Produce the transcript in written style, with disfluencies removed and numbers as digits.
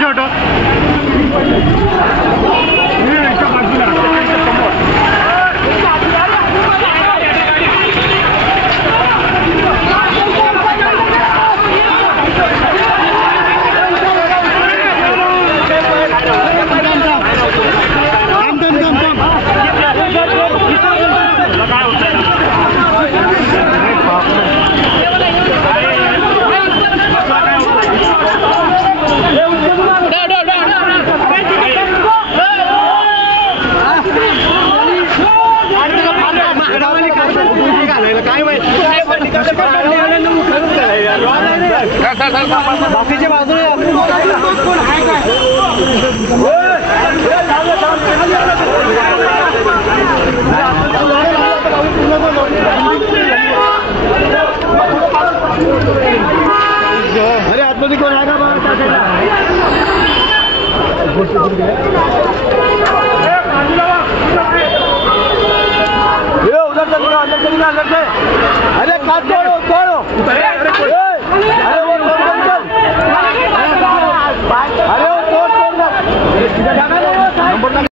छोटो बाकीच्या बाजूने अरे आतमध्ये कोण आहे का उधर चलेगा अंदर चलेगा अंदर से अरे काट तोड़ो तोड़ो अरे वो अरे वो तोड़ नंबर